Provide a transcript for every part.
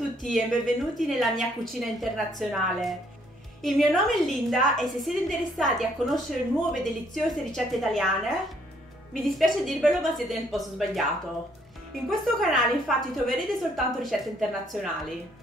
tutti e benvenuti nella mia cucina internazionale. Il mio nome è Linda e se siete interessati a conoscere nuove e deliziose ricette italiane, mi dispiace dirvelo ma siete nel posto sbagliato. In questo canale infatti troverete soltanto ricette internazionali.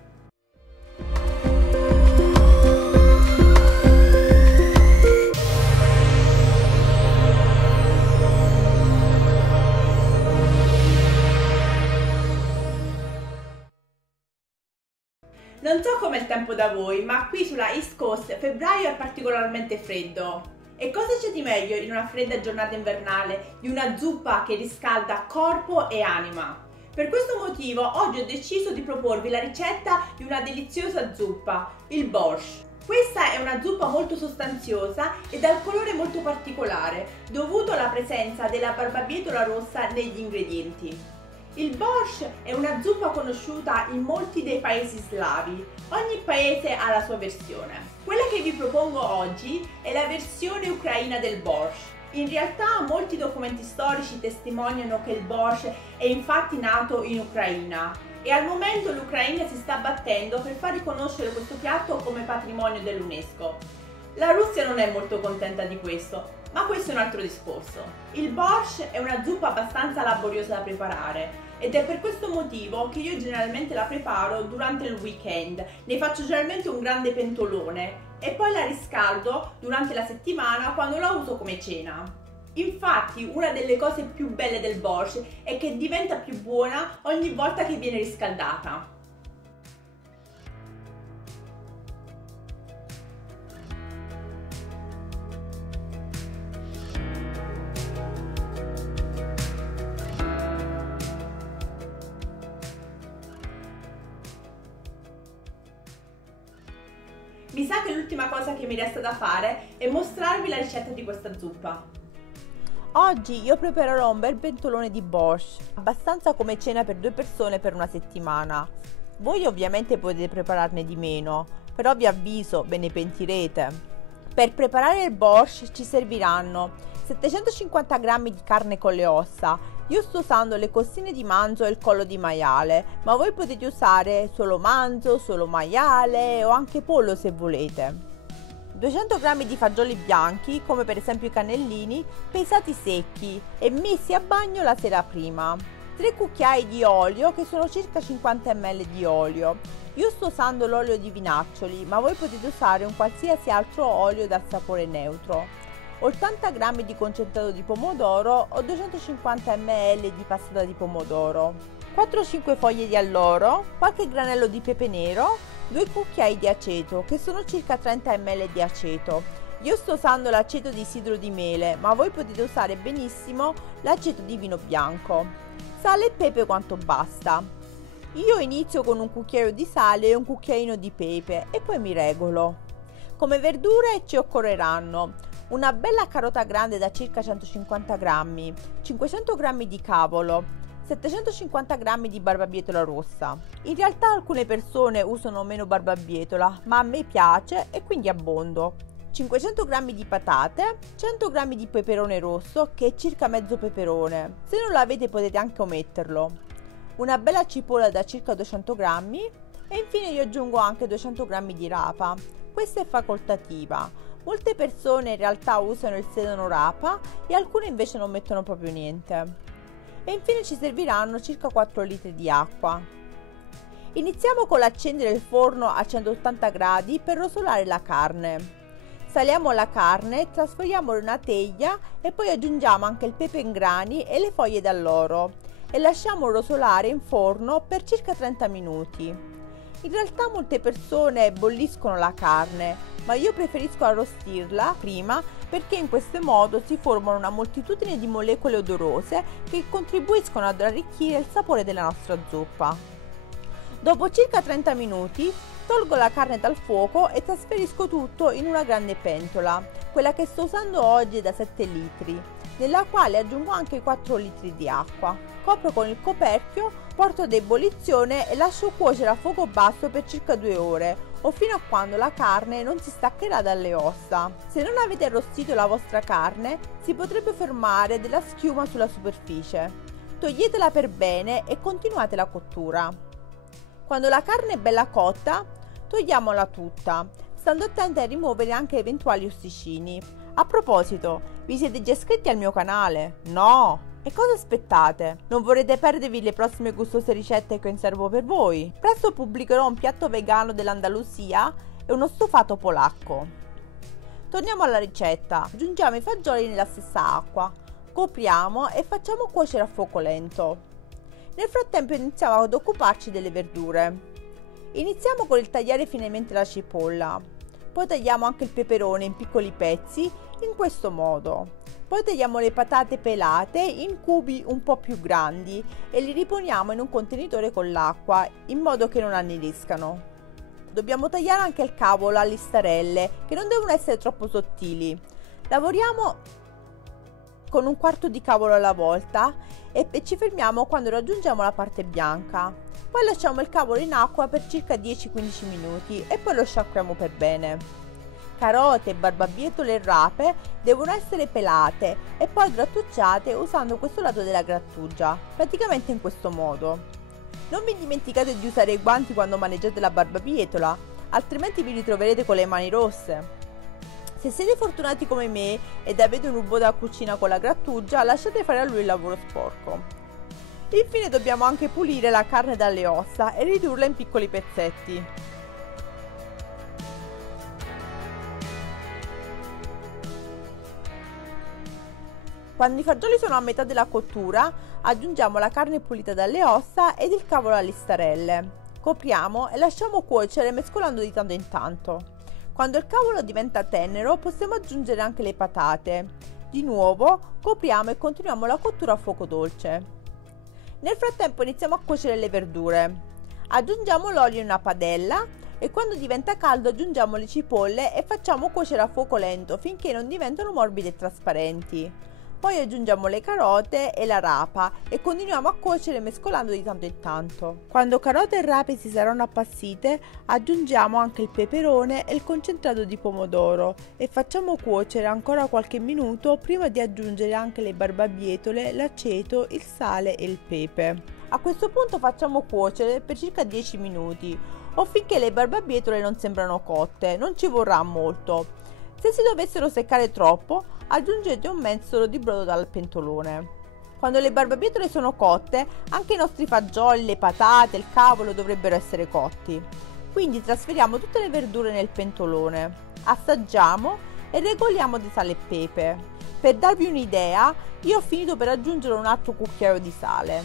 Non so com'è il tempo da voi, ma qui sulla East Coast febbraio è particolarmente freddo. E cosa c'è di meglio in una fredda giornata invernale di una zuppa che riscalda corpo e anima? Per questo motivo oggi ho deciso di proporvi la ricetta di una deliziosa zuppa, il borscht. Questa è una zuppa molto sostanziosa e dal colore molto particolare, dovuto alla presenza della barbabietola rossa negli ingredienti. Il borscht è una zuppa conosciuta in molti dei paesi slavi, ogni paese ha la sua versione. Quella che vi propongo oggi è la versione ucraina del borscht. In realtà molti documenti storici testimoniano che il borscht è infatti nato in Ucraina e al momento l'Ucraina si sta battendo per far riconoscere questo piatto come patrimonio dell'UNESCO. La Russia non è molto contenta di questo, ma questo è un altro discorso. Il borscht è una zuppa abbastanza laboriosa da preparare ed è per questo motivo che io generalmente la preparo durante il weekend. Ne faccio generalmente un grande pentolone e poi la riscaldo durante la settimana quando la uso come cena. Infatti una delle cose più belle del borscht è che diventa più buona ogni volta che viene riscaldata. Mi sa che l'ultima cosa che mi resta da fare è mostrarvi la ricetta di questa zuppa. Oggi io preparerò un bel pentolone di borscht, abbastanza come cena per 2 persone per una settimana. Voi ovviamente potete prepararne di meno, però vi avviso, ve ne pentirete. Per preparare il borscht ci serviranno 750 g di carne con le ossa. Io sto usando le costine di manzo e il collo di maiale, ma voi potete usare solo manzo, solo maiale o anche pollo se volete. 200 g di fagioli bianchi, come per esempio i cannellini, pesati secchi e messi a bagno la sera prima. 3 cucchiai di olio, che sono circa 50 ml di olio. Io sto usando l'olio di vinaccioli, ma voi potete usare un qualsiasi altro olio dal sapore neutro. 80 g di concentrato di pomodoro o 250 ml di passata di pomodoro, 4-5 foglie di alloro, qualche granello di pepe nero, 2 cucchiai di aceto, che sono circa 30 ml di aceto. Io sto usando l'aceto di sidro di mele, ma voi potete usare benissimo l'aceto di vino bianco. Sale e pepe quanto basta. Io inizio con un cucchiaio di sale e un cucchiaino di pepe e poi mi regolo. Come verdure ci occorreranno una bella carota grande da circa 150 grammi, 500 g di cavolo, 750 g di barbabietola rossa. In realtà alcune persone usano meno barbabietola, ma a me piace e quindi abbondo. 500 g di patate, 100 g di peperone rosso, che è circa mezzo peperone. Se non l'avete potete anche ometterlo. Una bella cipolla da circa 200 g e infine io aggiungo anche 200 g di rapa. Questa è facoltativa. Molte persone in realtà usano il sedano rapa e alcune invece non mettono proprio niente. E infine ci serviranno circa 4 litri di acqua. Iniziamo con l'accendere il forno a 180 gradi per rosolare la carne. Saliamo la carne, trasferiamola in una teglia e poi aggiungiamo anche il pepe in grani e le foglie d'alloro e lasciamo rosolare in forno per circa 30 minuti. In realtà molte persone bolliscono la carne, ma io preferisco arrostirla prima perché in questo modo si formano una moltitudine di molecole odorose che contribuiscono ad arricchire il sapore della nostra zuppa. Dopo circa 30 minuti tolgo la carne dal fuoco e trasferisco tutto in una grande pentola, quella che sto usando oggi è da 7 litri, nella quale aggiungo anche 4 litri di acqua. Copro con il coperchio, porto ad ebollizione e lascio cuocere a fuoco basso per circa 2 ore o fino a quando la carne non si staccherà dalle ossa. Se non avete arrostito la vostra carne, si potrebbe formare della schiuma sulla superficie. Toglietela per bene e continuate la cottura. Quando la carne è bella cotta, togliamola tutta, stando attenti a rimuovere anche eventuali ossicini. A proposito, vi siete già iscritti al mio canale? No? E cosa aspettate? Non vorrete perdervi le prossime gustose ricette che conservo per voi? Presto pubblicherò un piatto vegano dell'Andalusia e uno stufato polacco. Torniamo alla ricetta. Aggiungiamo i fagioli nella stessa acqua, copriamo e facciamo cuocere a fuoco lento. Nel frattempo iniziamo ad occuparci delle verdure. Iniziamo con il tagliare finemente la cipolla, poi tagliamo anche il peperone in piccoli pezzi in questo modo. Poi tagliamo le patate pelate in cubi un po' più grandi e li riponiamo in un contenitore con l'acqua in modo che non anniriscano. Dobbiamo tagliare anche il cavolo a listarelle che non devono essere troppo sottili. Lavoriamo con un quarto di cavolo alla volta e ci fermiamo quando raggiungiamo la parte bianca. Poi lasciamo il cavolo in acqua per circa 10-15 minuti e poi lo sciacquiamo per bene. Carote, barbabietole e rape devono essere pelate e poi grattugiate usando questo lato della grattugia, praticamente in questo modo. Non vi dimenticate di usare i guanti quando maneggiate la barbabietola, altrimenti vi ritroverete con le mani rosse. Se siete fortunati come me ed avete un robot da cucina con la grattugia, lasciate fare a lui il lavoro sporco. Infine dobbiamo anche pulire la carne dalle ossa e ridurla in piccoli pezzetti. Quando i fagioli sono a metà della cottura, aggiungiamo la carne pulita dalle ossa ed il cavolo a listarelle. Copriamo e lasciamo cuocere mescolando di tanto in tanto. Quando il cavolo diventa tenero, possiamo aggiungere anche le patate. Di nuovo, copriamo e continuiamo la cottura a fuoco dolce. Nel frattempo iniziamo a cuocere le verdure. Aggiungiamo l'olio in una padella e quando diventa caldo aggiungiamo le cipolle e facciamo cuocere a fuoco lento finché non diventano morbide e trasparenti. Poi aggiungiamo le carote e la rapa e continuiamo a cuocere mescolando di tanto in tanto. Quando carote e rape si saranno appassite, aggiungiamo anche il peperone e il concentrato di pomodoro e facciamo cuocere ancora qualche minuto prima di aggiungere anche le barbabietole, l'aceto, il sale e il pepe. A questo punto facciamo cuocere per circa 10 minuti o finché le barbabietole non sembrano cotte, non ci vorrà molto. Se si dovessero seccare troppo, aggiungete un mestolo di brodo dal pentolone. Quando le barbabietole sono cotte, anche i nostri fagioli, le patate, il cavolo dovrebbero essere cotti. Quindi trasferiamo tutte le verdure nel pentolone, assaggiamo e regoliamo di sale e pepe. Per darvi un'idea, io ho finito per aggiungere un altro cucchiaio di sale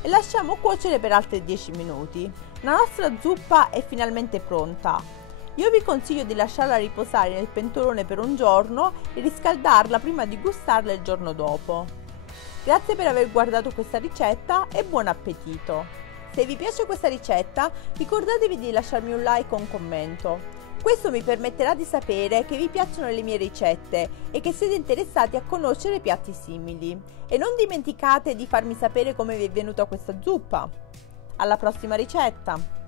e lasciamo cuocere per altri 10 minuti. La nostra zuppa è finalmente pronta. Io vi consiglio di lasciarla riposare nel pentolone per un giorno e riscaldarla prima di gustarla il giorno dopo. Grazie per aver guardato questa ricetta e buon appetito! Se vi piace questa ricetta, ricordatevi di lasciarmi un like o un commento. Questo mi permetterà di sapere che vi piacciono le mie ricette e che siete interessati a conoscere piatti simili. E non dimenticate di farmi sapere come vi è venuta questa zuppa. Alla prossima ricetta!